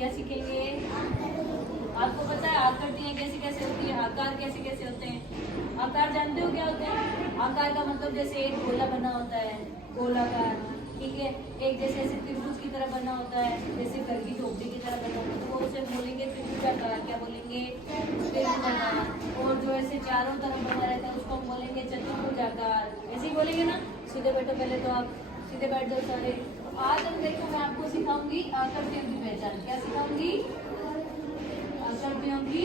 क्या सीखेंगे? आपको पता है आकृतियाँ कैसे कैसे होती है, आकार कैसे कैसे होते हैं? आकार जानते हो क्या होते हैं? आकार का मतलब जैसे एक गोला बना होता है, गोलाकार, ठीक है। एक जैसे ऐसे त्रिभुज की तरह बना होता है, जैसे घर की झोपड़ी की तरह बना होता है, तो वो उसे बोलेंगे त्रिभुजाकार। क्या बोलेंगे? त्रिभुजाकार। और जो ऐसे चारों तरफ बना रहता है उसको हम बोलेंगे चतुर्भुजाकार। ऐसे ही बोलेंगे ना? सीधे बैठो, पहले तो आप सीधे बैठ जाओ सारे। आज हम देखो मैं आपको सिखाऊंगी आकृतियों की पहचान। क्या सिखाऊंगी? आकृतियों की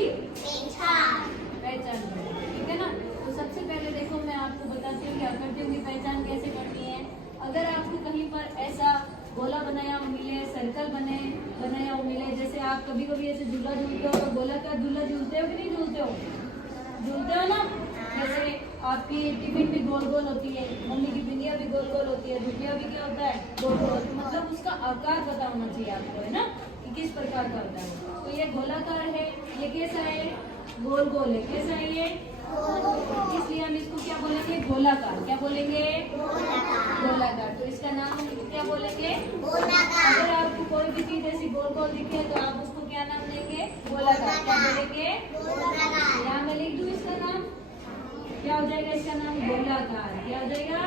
पहचान, ठीक है ना। तो सबसे पहले देखो मैं आपको बताती हूँ कि आकृतियों की पहचान कैसे करनी है। अगर आपको कहीं पर ऐसा गोला बनाया हुआ मिले, सर्कल बनाया हुआ मिले, जैसे आप कभी कभी ऐसे झूला झूलते हो तो गोलाकार झूला झूलते हो कि नहीं झूलते हो? झूलते हो ना। जैसे आपकी टिफिन भी गोल गोल होती है, मम्मी की बिंदिया भी गोल गोल होती है, दुनिया भी क्या होता है? गोल गोल। मतलब उसका आकार पता होना चाहिए आपको, है ना, कि किस प्रकार का होता है। तो ये गोलाकार है, ये कैसा है? गोल गोल है। कैसा है ये? इसलिए हम इसको क्या बोलेंगे? गोलाकार। क्या बोलेंगे? गोलाकार। तो इसका नाम हम क्या बोलेंगे? अगर आपको कोई भी चीज ऐसी गोल गोल दिखे तो आप उसको क्या नाम देंगे? गोलाकार। क्या बोलेंगे? यहाँ मैं लिख दूँ इसका नाम, क्या हो जाएगा इसका नाम? गोलाकार। क्या हो जाएगा?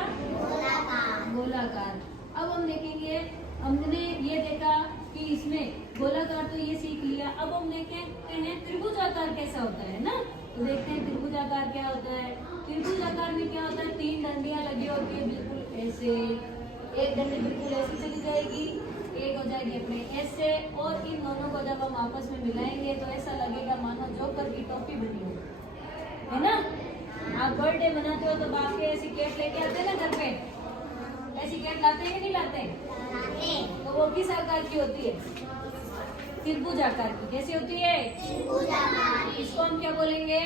गोलाकार। अब हम देखेंगे, हमने ये देखा कि इसमें गोलाकार तो ये सीख लिया। अब हम देखते हैं त्रिभुजाकार कैसा होता है ना। तो देखते हैं त्रिभुजाकार क्या होता है। त्रिभुजाकार में क्या होता है? 3 डंडियां लगी होती है, बिल्कुल ऐसे। एक डंडी बिल्कुल ऐसे चली जाएगी, एक हो जाएगी अपने ऐसे, और इन दोनों को जब हम आपस में मिलाएंगे तो ऐसा लगेगा मानो जोकर की टोपी बनी हो, है ना। आप बर्थडे मनाते हो तो बाप के ऐसी केक लेके आते हैं ना घर पे, ऐसी केक लाते हैं कि नहीं लाते? तो वो किस आकार की होती है? त्रिभुजाकार की। कैसी होती है? इसको हम क्या बोलेंगे?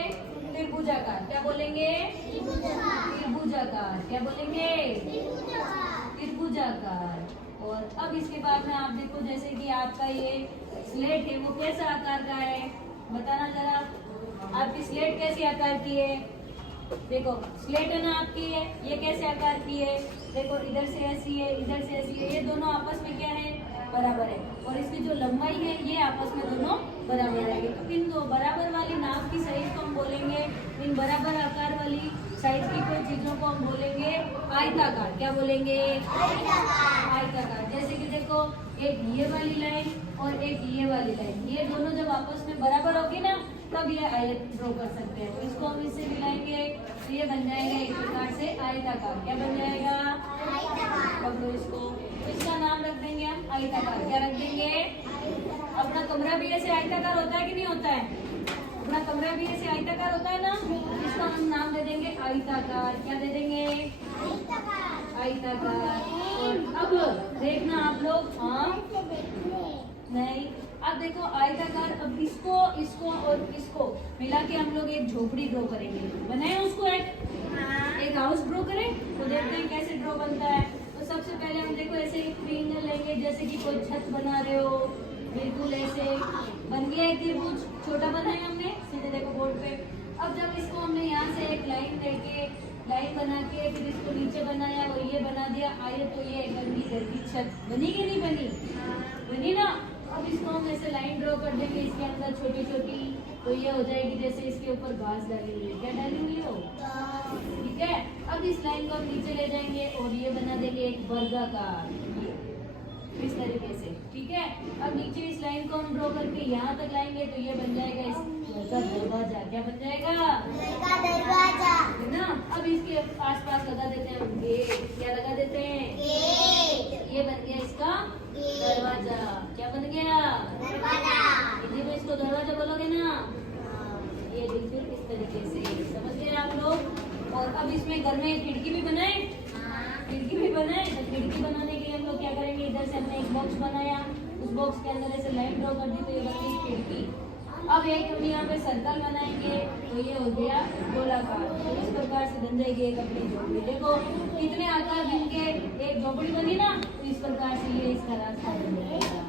त्रिभुजाकार। क्या बोलेंगे? त्रिभुजाकार। क्या बोलेंगे? त्रिभुजाकार। और अब इसके बाद में आप देखो, जैसे कि आपका ये स्लेट है वो कैसा आकार का है, बताना जरा। आपकी स्लेट कैसी आकार की है? देखो स्लेट है ना आपकी, है ये कैसे आकार की है? देखो इधर से ऐसी है, इधर से ऐसी है, ये दोनों आपस में क्या है? बराबर है। और इसकी जो लंबाई है ये आपस में दोनों बराबर है। तो इन दो बराबर वाली नाव की साइज को हम बोलेंगे, इन बराबर आकार वाली साइज की कोई चीजों को हम बोलेंगे आयताकार। क्या बोलेंगे? आयताकार। जैसे कि देखो एक ये वाली लाइन और एक ये वाली लाइन, ये दोनों जब आपस में बराबर होगी ना तब ये आयत ड्रॉ कर सकते हैं। तो इसको हम इससे मिलाएंगे तो ये बन जाएगा एक प्रकार से आयताकार। क्या बन जाएगा? पकड़ो इसको। तो इसका नाम रख देंगे हम आयताकार। क्या रख देंगे? अपना कमरा भी ऐसे आयताकार होता है कि नहीं होता है? अपना कमरा भी ऐसे आयताकार होता है ना, इसका हम नाम दे देंगे आयताकार। क्या दे देंगे? आयताकार। और अब देखना आप लोग, हाँ नहीं, अब देखो आयताकार। अब इसको और इसको मिला के हम लोग एक झोपड़ी ड्रॉ करेंगे। बनाए उसको एक हाउस ड्रॉ करें तो देखते हैं कैसे ड्रॉ बनता है। तो सबसे पहले हम देखो ऐसे एक ट्रायंगल लेंगे, जैसे कि कोई छत बना रहे हो, बिल्कुल ऐसे बन गया एक त्रिभुज, छोटा बनाया हमने सीधे देखो बोर्ड पे। अब जब इसको हमने यहाँ से एक लाइन लेके, लाइन बना के फिर इसको नीचे बनाया और ये बना दिया आयत, तो ये बन गई घर की छत। बनी कि नहीं बनी? बनी ना। अब इसको हम ऐसे लाइन ड्रॉ कर देंगे इसके अंदर छोटी छोटी, तो ये हो जाएगी जैसे इसके ऊपर घास डाली हुई है। क्या डाली हुई हो? ठीक है। अब इस लाइन को हम नीचे ले जाएंगे और ये बना देंगे एक वर्गाकार, इस तरीके से। ठीक है। अब नीचे इस लाइन को हम ड्रॉ करके यहाँ तक लाएंगे तो ये बन जाएगा इस घर का दरवाजा। क्या बन जाएगा? दरवाजा, है ना। अब इसके आसपास लगा देते हैं हम गेट। क्या लगा देते हैं? गेट। ये बन गया इसका दरवाजा। क्या बन गया? दरवाजा। हिंदी में इसको दरवाजा बोलोगे ना। ये बिल्कुल इस तरीके से, समझ गए आप लोग। और अब इसमें घर में खिड़की भी बनाए, खिड़की भी बनाए। तो खिड़की बनाने के लिए हम लोग क्या करेंगे, इधर से हमने एक बॉक्स बनाया, उस बॉक्स के अंदर ऐसे लाइन ड्रॉ कर दी तो ये बन गई खिड़की। अब एक हम यहाँ पे सर्कल बनाएंगे तो ये हो गया गोलाकार। तो इस प्रकार से बन जाएगी एक अपनी झोपड़ी। देखो कितने आकार बन के एक झोपड़ी बनी ना, तो इस प्रकार से ये इसका रास्ता बन जाएगा।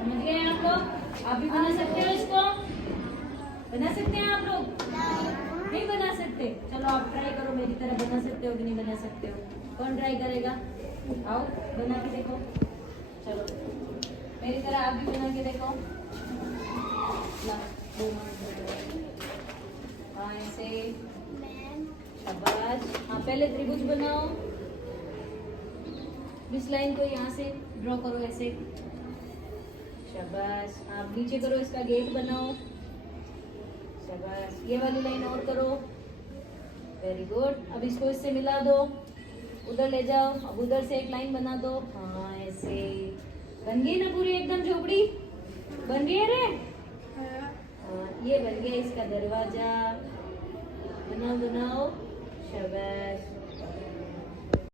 समझ गए आप लोग? आप भी बना सकते हो इसको। बना सकते हैं आप लोग? नहीं बना सकते? चलो आप ट्राई करो, मेरी तरह बना सकते हो कि नहीं बना सकते हो? कौन ट्राई करेगा? आओ बना के देखो। चलो मेरी तरह आप भी बना के देखो। ला, हाँ ऐसे, शाबाश। हाँ पहले त्रिभुज बनाओ, इस लाइन को यहाँ से ड्रॉ करो ऐसे, शाबाश। आप नीचे करो, इसका गेट बनाओ, शाबाश। ये वाली लाइन और करो, वेरी गुड। अब इसको इससे मिला दो, उधर ले जाओ, अब उधर से एक लाइन बना दो, हाँ ऐसे। बन गई ना पूरी एकदम झोपड़ी, बन गई है रे? हाँ ये बन गया इसका दरवाजा, बनाओ बनाओ, शाबाश।